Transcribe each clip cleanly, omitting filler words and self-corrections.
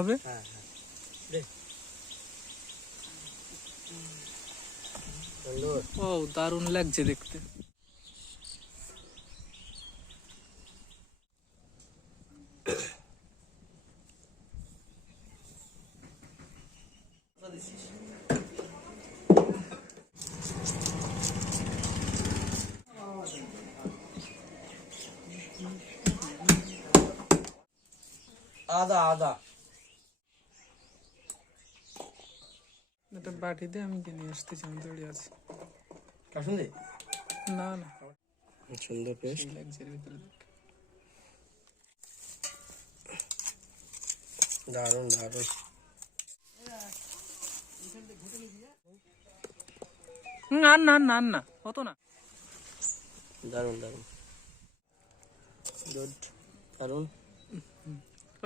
হবে। হ্যাঁ ও দারুণ লাগছে দেখতে। আদা আদা এটা বাটিতে আমি কিনে আসতেছি, আমি তৈরি আছে। কাশুন না না, সুন্দর পেস্ট সেই লাগছে এর ভিতরে। দারুণ দারুণ। আর না না না হতো না। দারুণ দারুণ গুড দারুণ।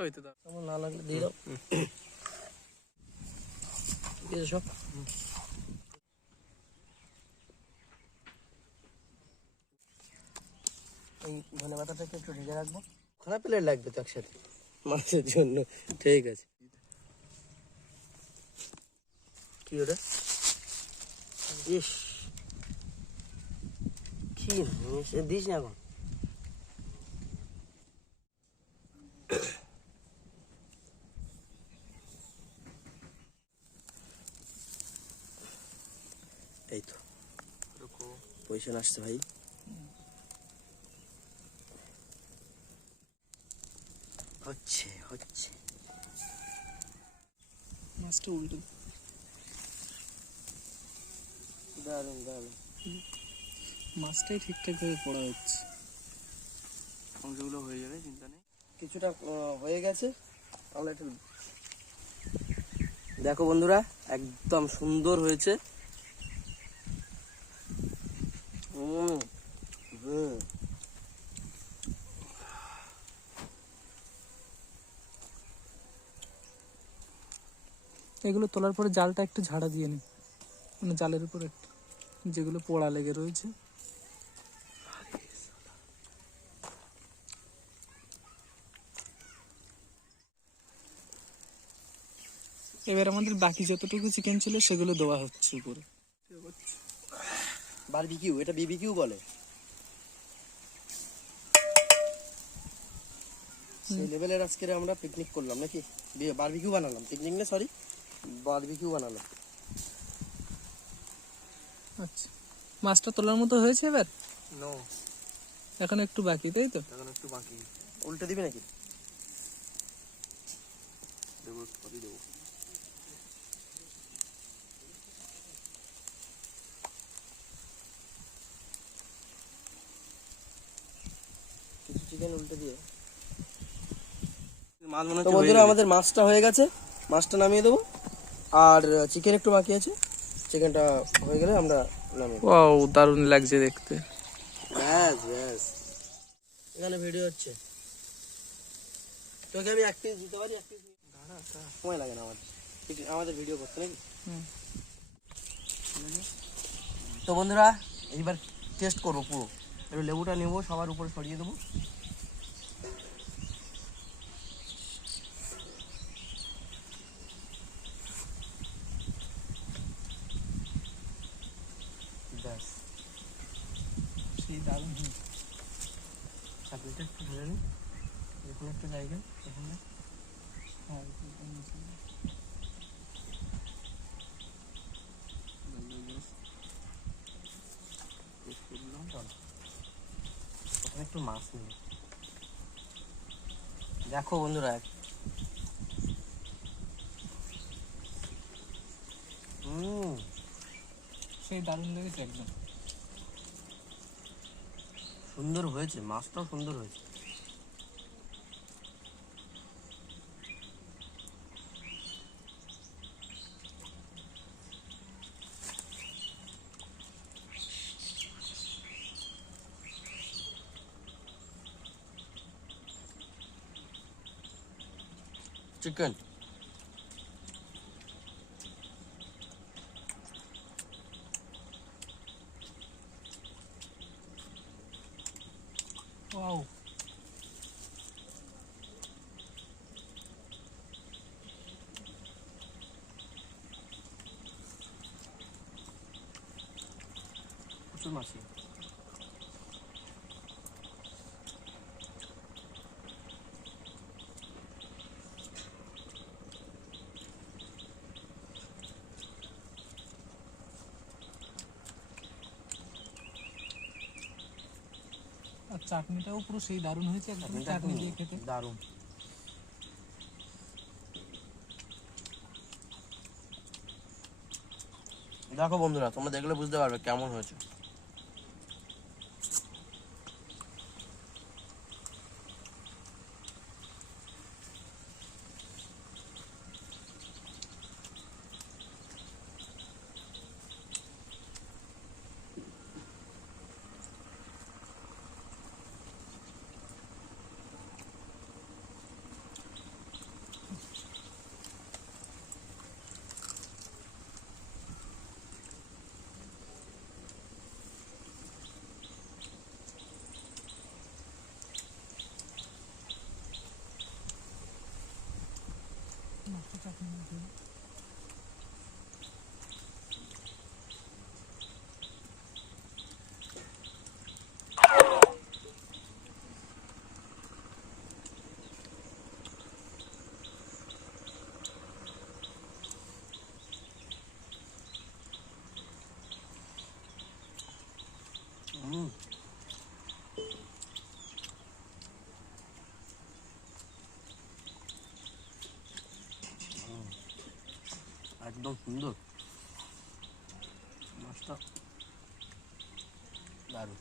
ওই তো দাও, আমার না লাগলে দিয়ে দাও। ঠিক আছে সব। এই ধনে পাতাটাকে একটু ঢেকে রাখবো, খারাপ প্লেট লাগবে তো একসাথে মাছের জন্য। ঠিক আছে। কি ওটা? ইস কি দিস না এখন। এই তো পয়সা আসছে ভাই। হচ্ছে হচ্ছে মাছটা উল্টে দারুণ দারুণ। মাছটাই ঠিকঠাক ভাবে পড়া হচ্ছে। অংশগুলো হয়ে যাবে, চিন্তা নেই। কিছুটা হয়ে গেছে, তাহলে একটু দেখো বন্ধুরা, একদম সুন্দর হয়েছে। এগুলো তোলার পরে জালটা একটু ঝাড়া দিয়ে নি, মানে জালের উপর একটু যেগুলো পোড়া লেগে রয়েছে। এবার আমাদের বাকি যতটুকু চিকেন ছিল সেগুলো দেওয়া হচ্ছে উপরে। বারবিকিউ, এটা বিবিকিউ বলে। সেই লেভেলের আজকে আমরা পিকনিক করলাম নাকি, বারবিকিউ বানালাম। পিকনিক না, সরি, বারবিকিউ বানালাম। আচ্ছা, মাছটা তোলার মতো হয়েছে এবার? নো, এখন একটু বাকি, তাই তো? এখন একটু বাকি। উল্টে দিবি নাকি? দেবো, সবই দেবো। কিছু চিকেন উল্টে দিয়ে। তো বন্ধুরা, আমাদের মাছটা হয়ে গেছে, মাছটা নামিয়ে দেবো। আর চিকেন একটু বাকি আছে, চিকেনটা হয়ে গেলে আমরা নামিয়ে দেবো। ওয়াও, দারুণ লাগছে দেখতে। ব্যাস ব্যাস, এখানে ভিডিও হচ্ছে। তোকে আমি এক পিস দিতে পারি, এক পিস সময় লাগে না আমাদের ভিডিও করতে নাকি। তো বন্ধুরা, এইবার টেস্ট করবো পুরো। এবার লেবুটা নেবো, সবার উপরে ছড়িয়ে দেবো। ব্যাস, সেই দারুণ। চাকরিটা একটু ধরে নিই, এরকম একটা জায়গা এখানে। প্রথমে একটু মাছ নিই। দেখো বন্ধুরা, সেই দারুণ লেগেছে, একদম সুন্দর হয়েছে, মাছটাও সুন্দর হয়েছে। Chicken wow. প্রচুর মাছি। আর চাটনিটাও পুরো সেই দারুণ হয়েছে, একদম চাটনি দিয়ে খেতে দারুণ। দেখো বন্ধুরা, তোমরা দেখলে বুঝতে পারবে কেমন হয়েছে। মস্ত চাটনি হয়েছে। একদম সুন্দর মাছটা, দারুণ।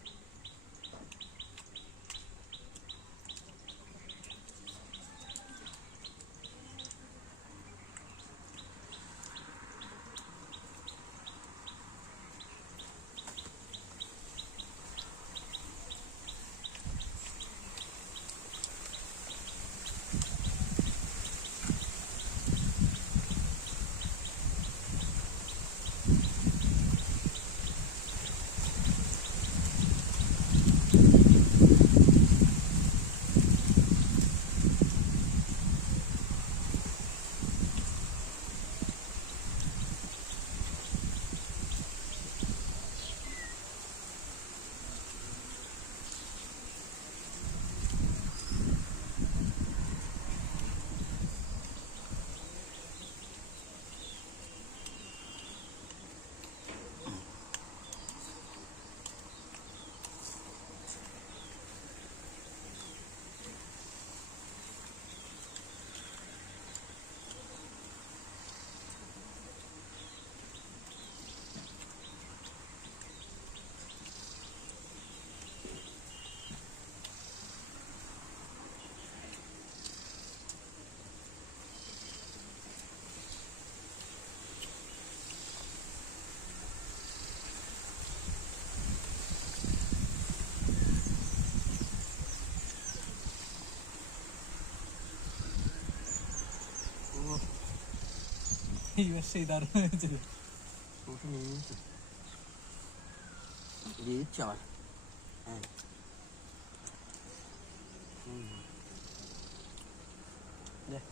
এইবার সেই দারুণ হয়েছে। দিয়ে দিচ্ছি আবার। হ্যাঁ, দেখ।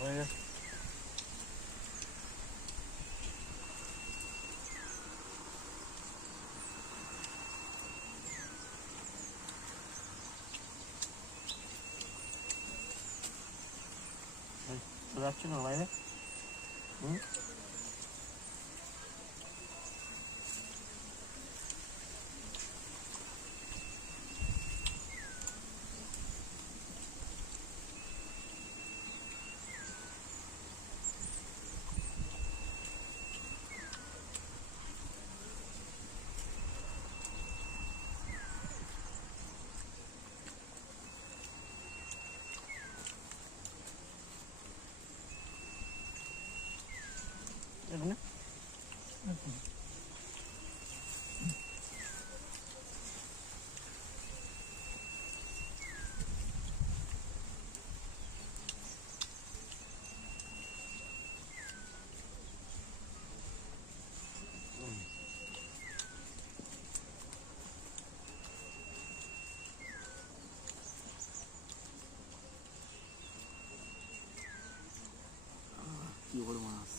হয়ে গেছে। যাচ্ছে না বাইরে। কি বড় মাছ।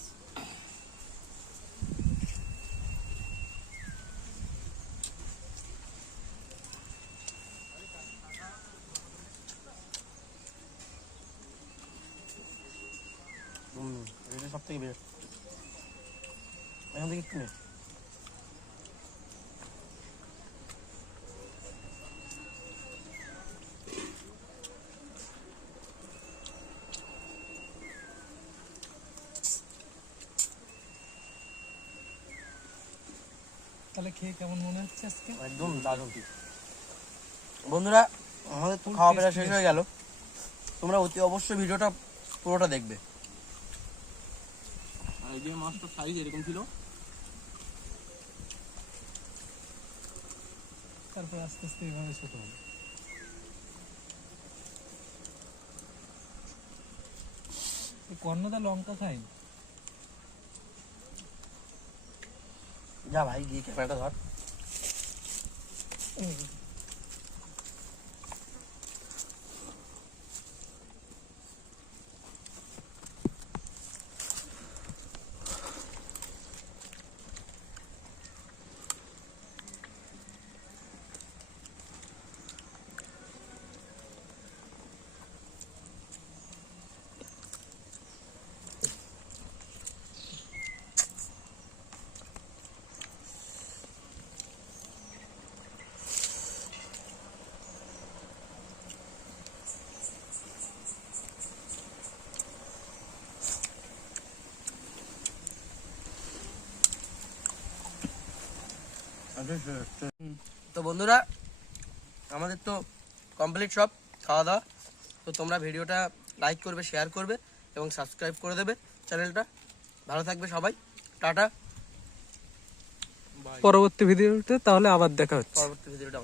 এটা সব থেকে বেস্ট। এখান থেকে কিনে তাহলে খেয়ে কেমন মনে হচ্ছে আজকে? একদম দারুণ। বন্ধুরা, আমাদের তো খাওয়া দাওয়া শেষ হয়ে গেল। তোমরা অতি অবশ্যই ভিডিওটা পুরোটা দেখবে। আর এই যে মাছটার সাইজ এরকম ছিল। তারপর আস্তে আস্তে এভাবে ছোট হবে। কর্ণদা লঙ্কা খাই। যা ভাই গিয়ে ক্যামেরাটা ধর। তো বন্ধুরা, আমাদের তো কমপ্লিট সব খাওয়া দাওয়া। তো তোমরা ভিডিওটা লাইক করবে, শেয়ার করবে এবং সাবস্ক্রাইব করে দেবে চ্যানেলটা। ভালো থাকবে সবাই, টাটা। পরবর্তী ভিডিওতে তাহলে আবার দেখা হচ্ছে। পরবর্তী ভিডিওটা